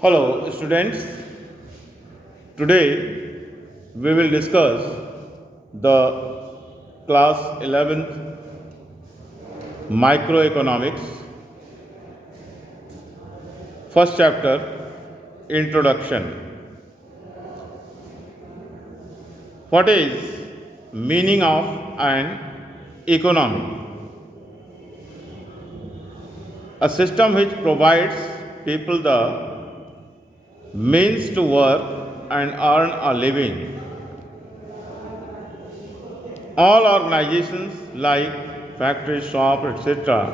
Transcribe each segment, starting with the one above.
Hello, students. Today we will discuss the class 11th microeconomics, first chapter, introduction. What is meaning of an economy? A system which provides people the means to work and earn a living. All organizations like factories, shops, etc.,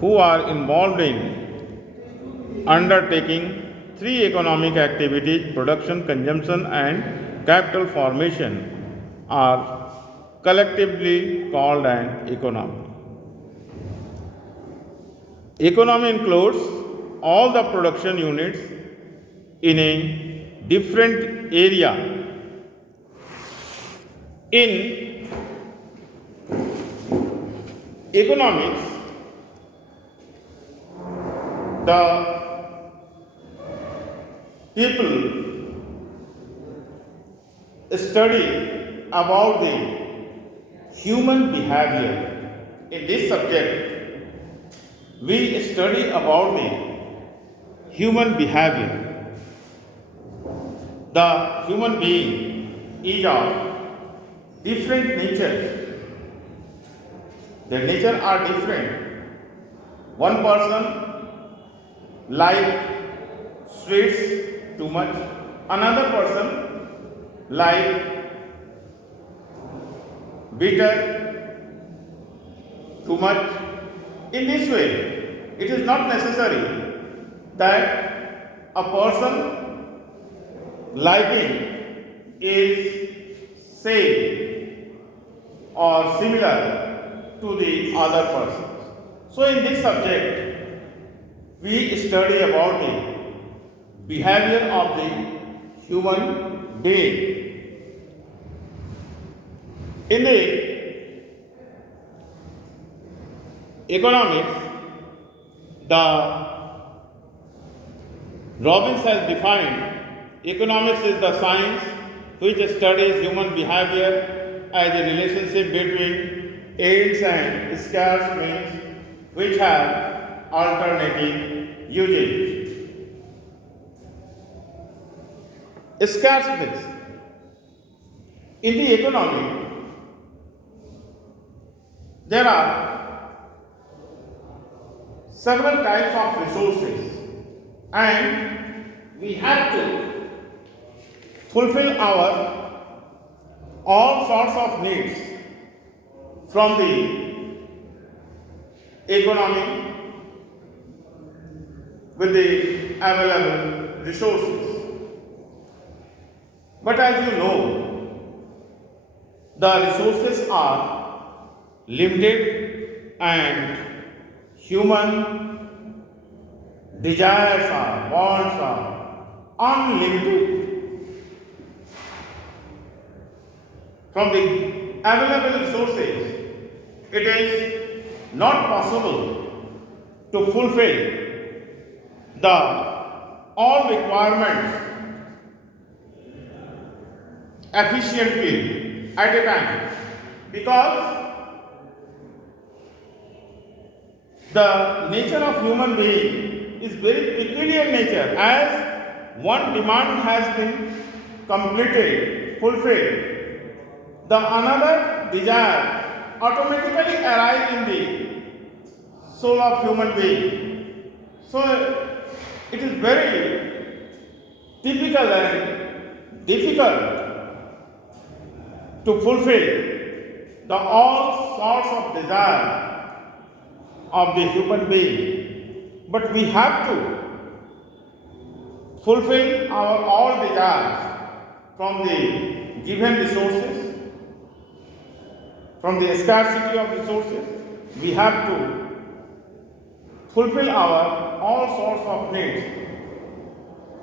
who are involved in undertaking three economic activities production, consumption, and capital formation are collectively called an economy. Economy includes all the production units in a different area. In economics, the people study about the human behavior. In this subject, we study about the human behavior. The human being is of different nature. Their nature are different. One person like sweets too much, another person like bitter too much. In this way, it is not necessary that a person liking is same or similar to the other persons. So in this subject, we study about the behavior of the human being. In the economics, the Robbins has defined economics is the science which studies human behavior as a relationship between aids and scarce means which have alternative usage. Scarce means in the economy there are several types of resources and we have to fulfill our all sorts of needs from the economy with the available resources. But as you know, the resources are limited and human desires are, wants are unlimited. From the available resources, it is not possible to fulfill the all requirements efficiently at a time because the nature of human being is very peculiar nature. As one demand has been completed, fulfilled, the another desire automatically arises in the soul of human being. So it is very typical and difficult to fulfill the all sorts of desire of the human being. But we have to fulfill our all desires from the given resources. From the scarcity of resources, we have to fulfill our all sorts of needs.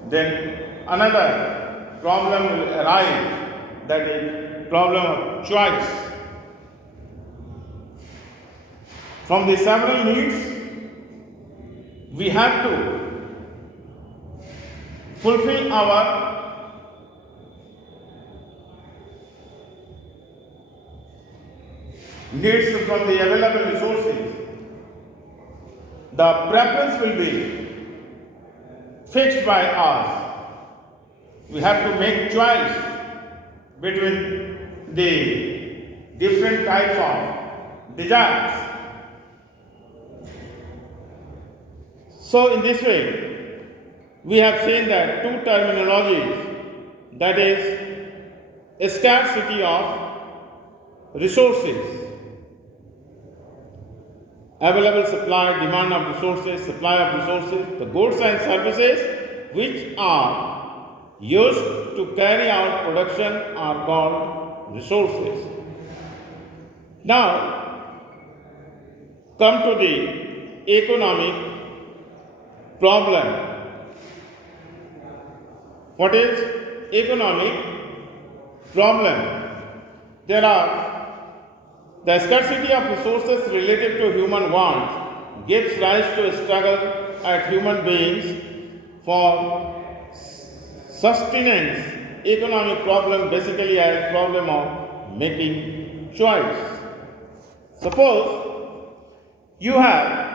Then another problem will arise, that is problem of choice. From the several needs, we have to fulfill our needs from the available resources, the preference will be fixed by us. We have to make choice between the different types of desires. So in this way, we have seen that two terminologies, that is a scarcity of resources, available supply, demand of resources, supply of resources, the goods and services which are used to carry out production are called resources. Now, come to the economic problem. What is economic problem? There are the scarcity of resources related to human wants gives rise to a struggle at human beings for sustenance. Economic problem basically a problem of making choice. Suppose you have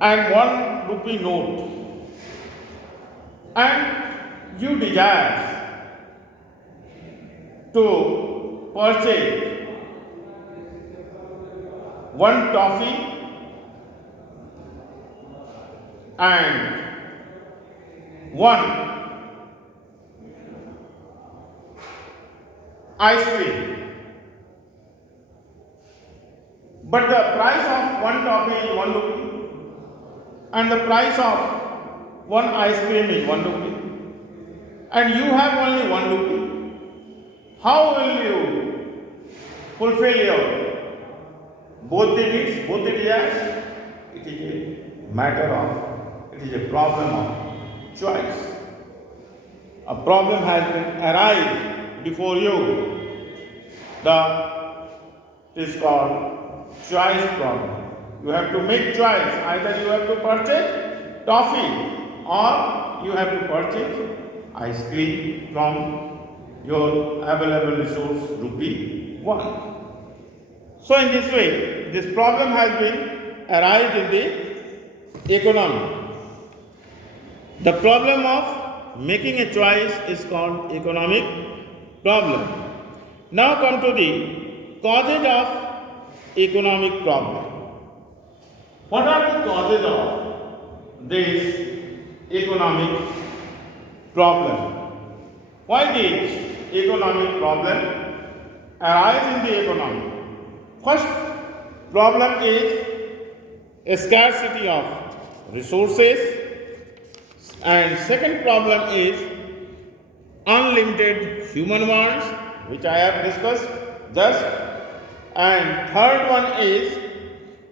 and 1 rupee note and you desire to purchase one toffee and one ice cream, but the price of one toffee is 1 rupee and the price of one ice cream is 1 rupee and you have only 1 rupee. How will you fulfill your both the needs, both the desires? It is a matter of, it is a problem of choice. A problem has been arise before you. It is called choice problem. You have to make choice. Either you have to purchase toffee or you have to purchase ice cream from your available resource rupee 1. So in this way, this problem has been arise in the economy. The problem of making a choice is called economic problem. Now come to the causes of economic problem. What are the causes of this economic problem? Why did economic problem arise in the economy? First problem is a scarcity of resources, and second problem is unlimited human wants, which I have discussed just, and third one is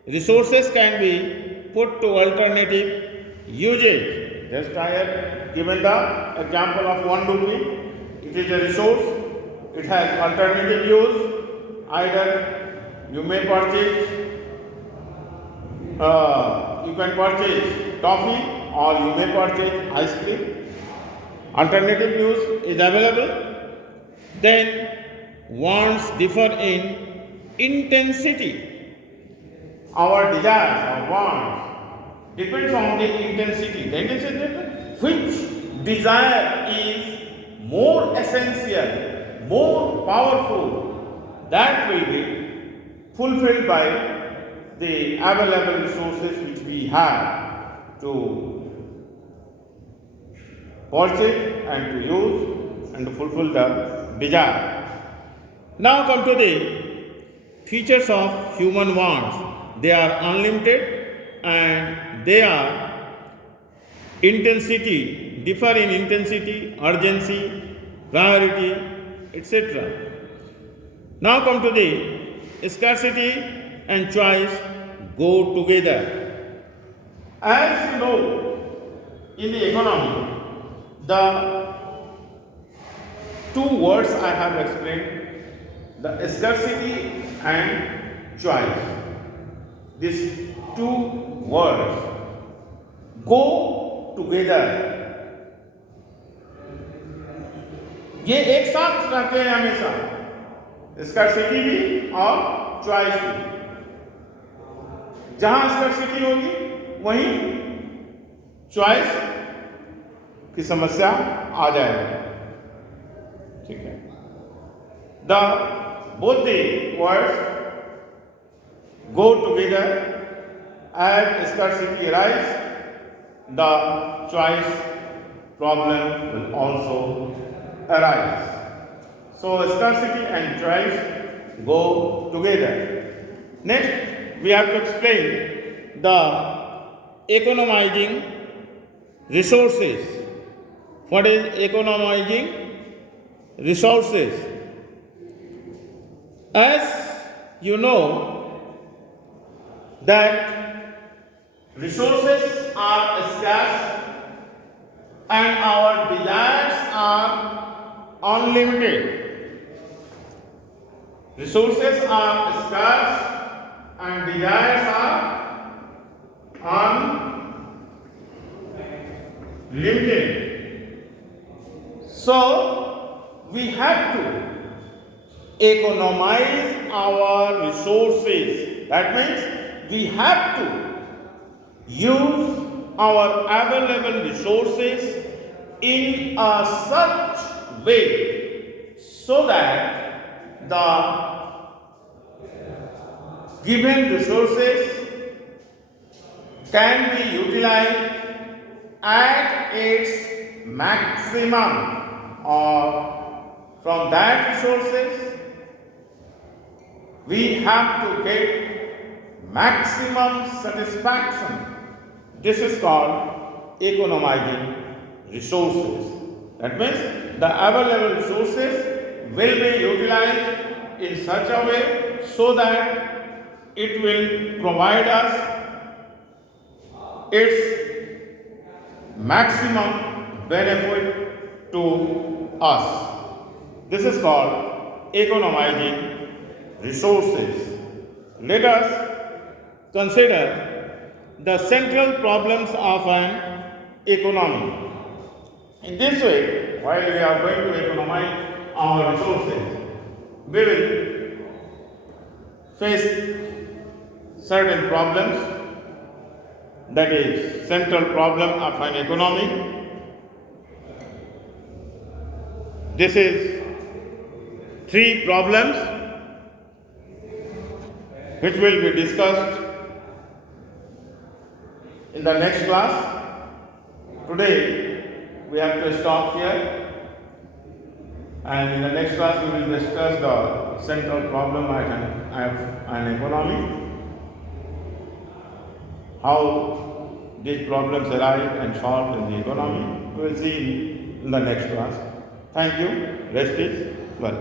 resources can be put to alternative usage. Just I have given the example of 1 rupee. It is a resource, it has alternative use. Either you may purchase, you can purchase toffee or you may purchase ice cream. Alternative use is available. Then wants differ in intensity. Our desires, our wants depends on the intensity. The intensity, which desire is more essential, more powerful, that will be fulfilled by the available resources which we have to purchase and to use and to fulfill the desire. Now come to the features of human wants. They are unlimited and they are intensity, differ in intensity, urgency, priority, etc. Now come to the scarcity and choice go together. As you know, in the economy, the two words I have explained, the scarcity and choice. These two words, go together. ये एक साथ रहते हैं हमेशा, scarcity भी और choice भी। जहां स्कैर्सिटी होगी वहीं चॉइस की समस्या आ जाएगी। ठीक है। The both the words go together. As scarcity arises, the choice problem will also arise. So scarcity and choice go together. Next, we have to explain the economizing resources. What is economizing resources? As you know that resources are scarce and our desires are unlimited. Resources are scarce and desires are unlimited. So we have to economize our resources. That means we have to use our available resources in a such way so that the given resources can be utilized at its maximum, or from that resources we have to get maximum satisfaction. This is called economizing resources. That means the available resources will be utilized in such a way so that it will provide us its maximum benefit to us. This is called economizing resources. Let us consider the central problems of an economy. In this way, while we are going to economize our resources, we will face certain problems, that is central problem of an economy. This is 3 problems which will be discussed in the next class. Today we have to stop here, and in the next class we will discuss the central problem of an economy, how these problems arise and solved in the economy. We will see in the next class. Thank you. Rest is well.